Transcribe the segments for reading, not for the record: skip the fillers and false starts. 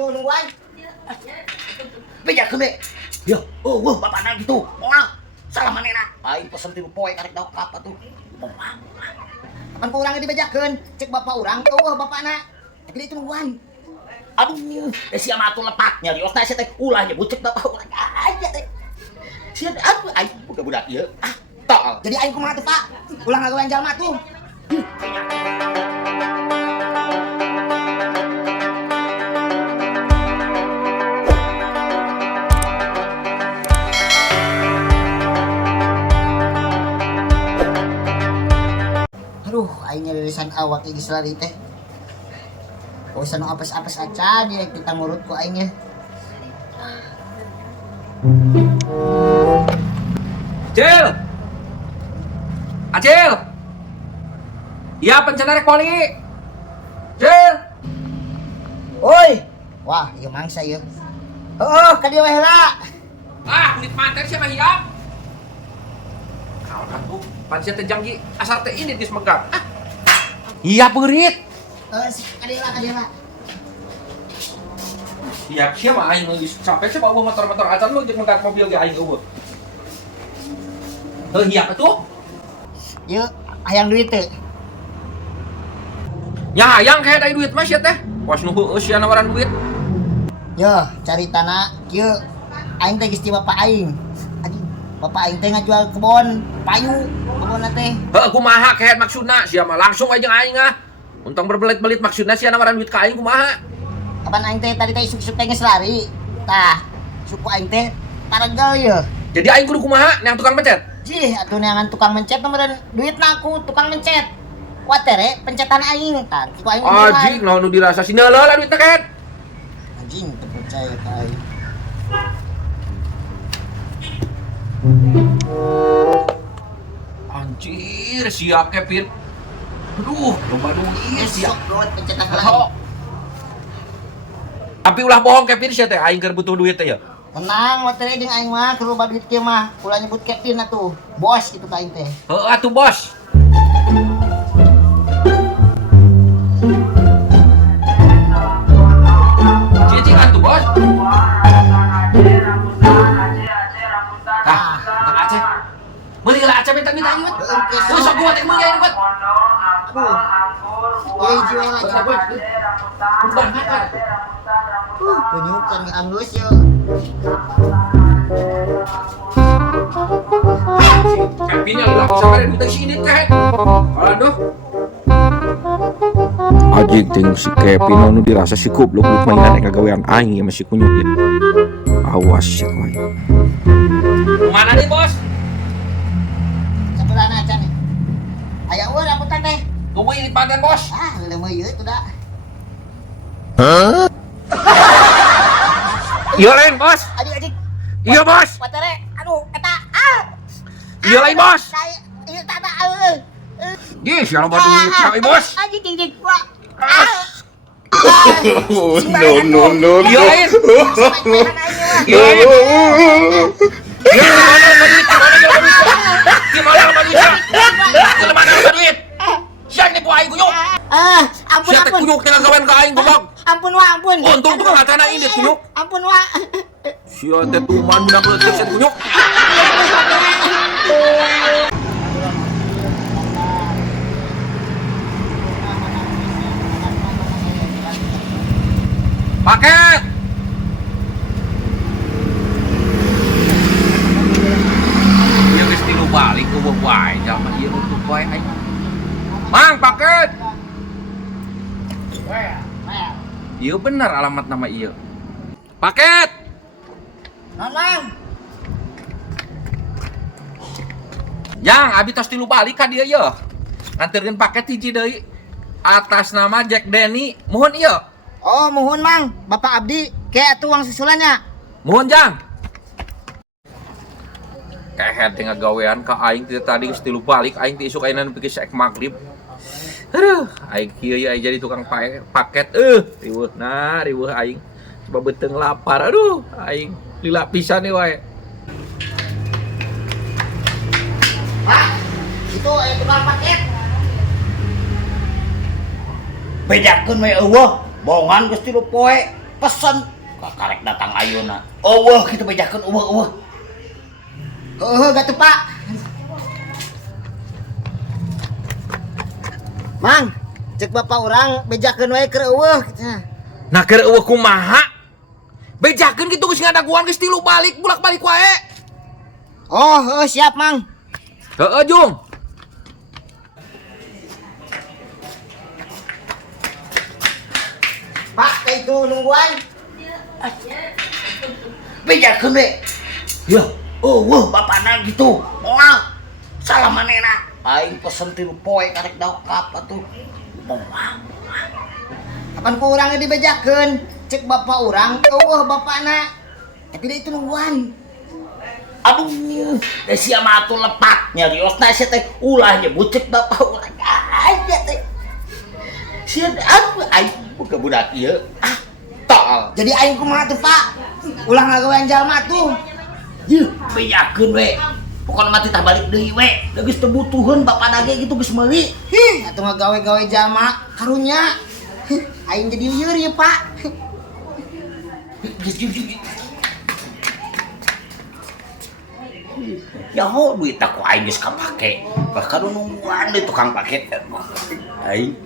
itu nungguan. Bejakeun be. Ya, bapak na gitu. Moal. Salah manehna. Aing pesen 3 poe karek daok apa tuh. Kapan ku urang dibejakeun? Cek bapak urang, bapakna. Gede itu nungguan. Aduh, sia mah atuh lepak nyarios teh teh ulah nyebut cek bapak urang aja teh. Sia aduh aing budak ieu. Tol. Jadi aing kumaha teh, Pak? Ulang ngagawean jalma tuh. Aduh, aing nyarisan awak geus lari teh. Oh, sanu apes-apes aja dia kita ngurut ku aing ya. Acil! Iya, pencana rek poli. Acil! Oi. Wah, ieu mangsa ieu. Heuh, ka dieu we heula. Kulit manten siapa hiap? Kau atuh, pan sia teh janggi asal teh ini geus megang. Iya peurit. Ka dieu lah. Iya, sia mah aing geus sampai sia bawa motor-motor acan lu jeung megat mobil ge aing eueuh. Iya atuh. Ieu hayang duit teh. Nya hayang kayak dari duit mah sia teh. Was nu heueuh sia nawaran duit. Yo, caritana kieu aing teh geus ti bapak aing. Anjing, bapak aing teh ngajual kebon payu, kebonna teh. Heuh kumaha kayak maksudna sia mah langsung aja jeung aing ah. Untang berbelit-belit maksudna sia nawaran duit ka aing kumaha? Kapan aing teh tadi teh isuk-isuk teh geus lari. Tah, suku aing teh paregel ye. Jadi aing kudu kumaha yang tukang pencet? Jih, atuh neangan tukang mencet meureun duitna aku tukang mencet. Watere pencetan aing. Tah, kitu aing. Anjing, naon nu dirasa sini heula duitna kan? Anjing, teu percaya ka aing. Anjir, sia Kevin. Aduh, loba duit sia. Sok pencetan ka Oh. Tapi ulah bohong Kevin sia teh aing keur butuh duit teh ya. Tenang, watere jeung aing mah keur loba duit kieu mah. Ulah nyebut Kevin atuh. Bos kitu ka aing teh. Heuh atuh bos. Cicing atuh bos. Aceh. Meuli lah Aceh minta aing mah. Wes sok gua teh meuli aing mah. Aduh. Yai jiwa lagi. Penyukan angus yo. Kevin yang ulah sampai duit sini teh. Aduh. Anjing ting si Kevin anu dirasa si goblok duit mainan kagawean aing ya masih kunyutin. Awas sih koy. Mana nih bos? Sabaraha acan nih. Aya eueuh rambutan teh. Tunggu ini paten bos. Leumeut ieu teh da. Iya lain bos. Adik. Iya bos. Watere, aduh eta Iya lain bos. Ieu tata Gih, siapa batu cewek bos? Anjing ding wah. No. Iya lain. Iya lain. Gimana sama duit? Gimana sama duit? Siapa nih aing kunyuk? Ampun. Siapa kunyuk dengan kawan ka aing goblok? Ampun. Untung tukang ngacana ini kunyuk. Ampun wa. Siapa teh tuman budak leutik set kunyuk. Paket. Ieu geus tilu balik eueuh wae jalma ieu nutup wae aing. Mang, paket. Iya bener alamat nama iya. Paket. Mang. Yang abi tos tilu balik ka dieu ye. Nganterkeun paket hiji deui. Atas nama Jack Denny. Mohon ieu. Oh, mohon Mang. Bapak abdi kayak atuh uang susulannya. Mohon Jang. Kehet teh ngagawean ka aing tadi geus tilu balik aing teh isuk ayeuna nepi ka saek magrib. Aduh, aing kieu ya jadi tukang paket riweuh aing. Coba beteung lapar. Aduh, aing lila pisan nih wae. Pak, itu tukang paket. Bedakeun we eueuh, bohongan geus 3 poe. Pesan karek datang ayeuna. Eueuh kitu bejakeun eueuh. Gatuh Pak. Mang, cek bapak orang bejakeun wae keur eueuh. Nah keur eueuh kumaha? Bejakeun kitu geus ngadaguan geus tilu balik bulak-balik wae. Oh, siap Mang. Heeh, Jung. Pak, itu nungguan. Bejakeun we. Ya, bapana gitu. Moal. Salah manehna. Aing pesen 3 poe karek daok kap atuh. Moal. Kapan ku urang dibejakeun? Cek bapak urang, bapana. Tapi dia itu nungguan. Aduh, da sia mah atuh lepak nyariosna sia teh ulah nyebut cek bapak urang aja teh. Sia aduh aing buka budak ieu. Tol. Jadi aing kumaha tuh, Pak? Ulah ngagawean jalma tuh. Yeuh, bejakeun we. Pokona mah teh balik deui we. Da geus teu butuheun bapana ge gitu geus meuli. Atuh ngagawe-gawe jalma karunya. Aing jadi lieur ya, Pak. Ya ho duit aku aing geus kapake. Bahkan nungguan di tukang paket. Aing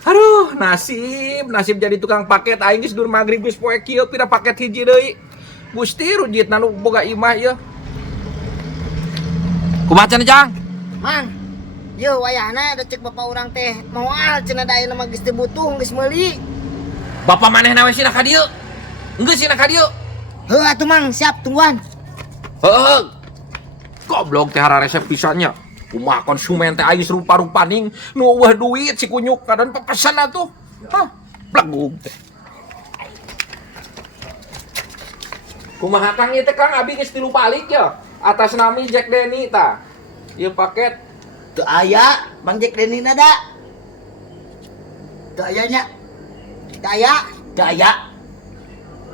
Aduh, nasib jadi tukang paket aing geus dur magrib geus poe kieu pira paket hiji deui. Gusti rujitna nu boga imah ieu. Kumaha cenah, Jang? Mang, yeuh wayahna ada cek bapak urang teh moal cenah da ayeuna mah geus teu butuh geus meuli. Bapak manehna we sina ka dieu? Enggeus sina ka dieu? Heuh atuh Mang, siap tungguan. Heeh. Goblok teh hara resep pisannya. Kumaha konsumen teh aing rupa-rupaning nu eueuh duit si kunyuk kadan pepesan atuh. Hah, blegung teh. Kumaha Kang ieu teh Kang abi geus 3 balik ya. Atas nami Jack Denny tah. Ieu paket Teu aya, Bang Jack Denny da. Teu aya nya. Teu aya.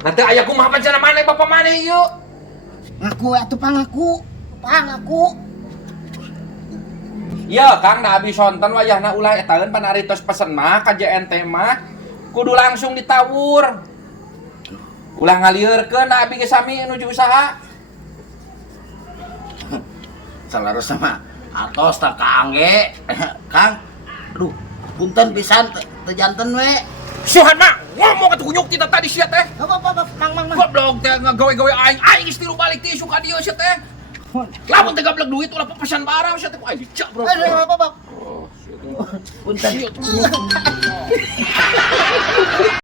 nanti aya kumaha pancana maneh bapak maneh ieu. Ngaku atuh pangaku. Iya Kang, na abi sonten wayahna ulah etaeun pan ari tos pesen mah ka JNT mah kudu langsung ditawur. Ulah ngalieureun na abi ge sami nuju usaha. Salaros sama atos tak kaangge. Kang, aduh, punten pisan teu janten we. Suhan mah ngomong atuh kunyuk kita tadi sia teh. Apa, Mang. Goblok teh ngagawe-gawe aing geus tilu balik ti suka dieu sia teh. Lamun teh gablek duit ulah pepesan barang sia teh ku aing dicak bro. Apa. Oh, sia teh. Punten.